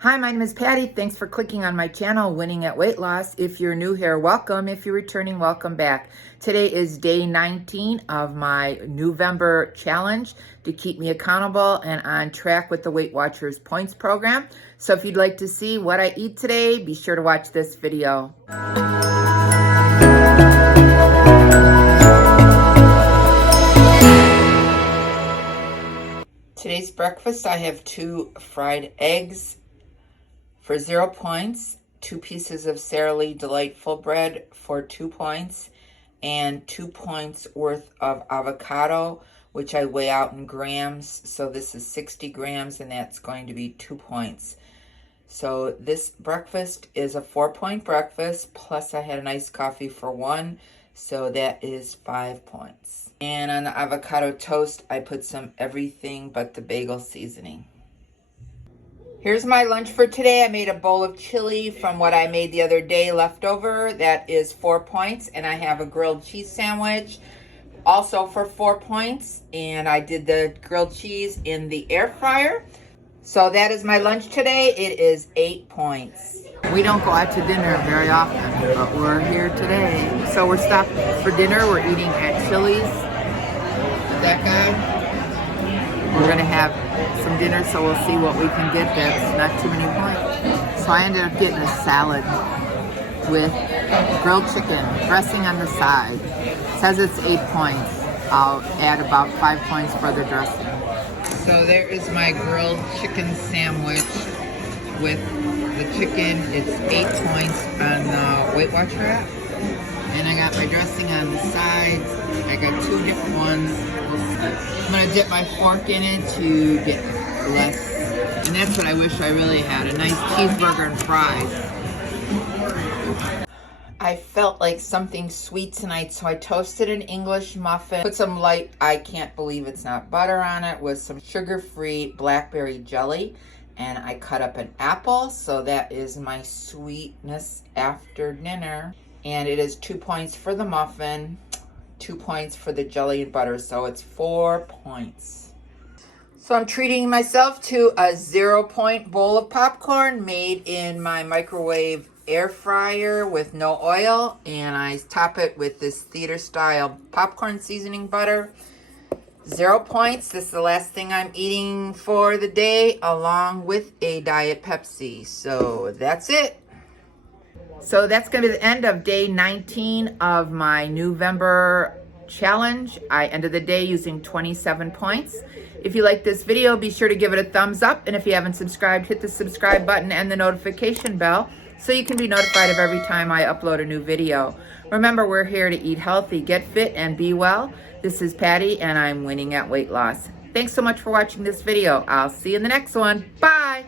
Hi, my name is Patty. Thanks for clicking on my channel, Winning at Weight Loss. If you're new here, welcome. If you're returning, welcome back. Today is day 19 of my NEWvember challenge to keep me accountable and on track with the Weight Watchers points program. So if you'd like to see what I eat today, be sure to watch this video. Today's breakfast, I have 2 fried eggs for 0 points, 2 pieces of Sara Lee Delightful bread for 2 points, and 2 points worth of avocado, which I weigh out in grams. So this is 60 grams, and that's going to be 2 points. So this breakfast is a 4-point breakfast, plus I had an iced coffee for 1, so that is 5 points. And on the avocado toast, I put some everything but the bagel seasoning. Here's my lunch for today. I made a bowl of chili from what I made the other day left over. That is 4 points. And I have a grilled cheese sandwich also for 4 points. And I did the grilled cheese in the air fryer. So that is my lunch today. It is 8 points. We don't go out to dinner very often, but we're here today. So we're stopped for dinner. We're eating at Chili's. That guy. We're gonna have some dinner, so we'll see what we can get that's not too many points. So I ended up getting a salad with grilled chicken, dressing on the side. It says it's 8 points. I'll add about 5 points for the dressing. So there is my grilled chicken sandwich with the chicken. It's 8 points on the Weight Watcher app. And I got my dressing on the sides. I got 2 different ones. I'm gonna dip my fork in it to get less. And that's what I wish I really had, a nice cheeseburger and fries. I felt like something sweet tonight, so I toasted an English muffin, put some light, I can't believe it's not butter on it, with some sugar-free blackberry jelly. And I cut up an apple, so that is my sweetness after dinner. And it is 2 points for the muffin, 2 points for the jelly and butter, so it's 4 points. So I'm treating myself to a 0-point bowl of popcorn made in my microwave air fryer with no oil, and I top it with this theater style popcorn seasoning butter. 0 points. This is the last thing I'm eating for the day, along with a Diet Pepsi. So that's it. So that's going to be the end of day 19 of my NEWvember challenge. I ended the day using 27 points. If you like this video, be sure to give it a thumbs up. And if you haven't subscribed, hit the subscribe button and the notification bell so you can be notified of every time I upload a new video. Remember, we're here to eat healthy, get fit, and be well. This is Patty, and I'm winning at weight loss. Thanks so much for watching this video. I'll see you in the next one. Bye.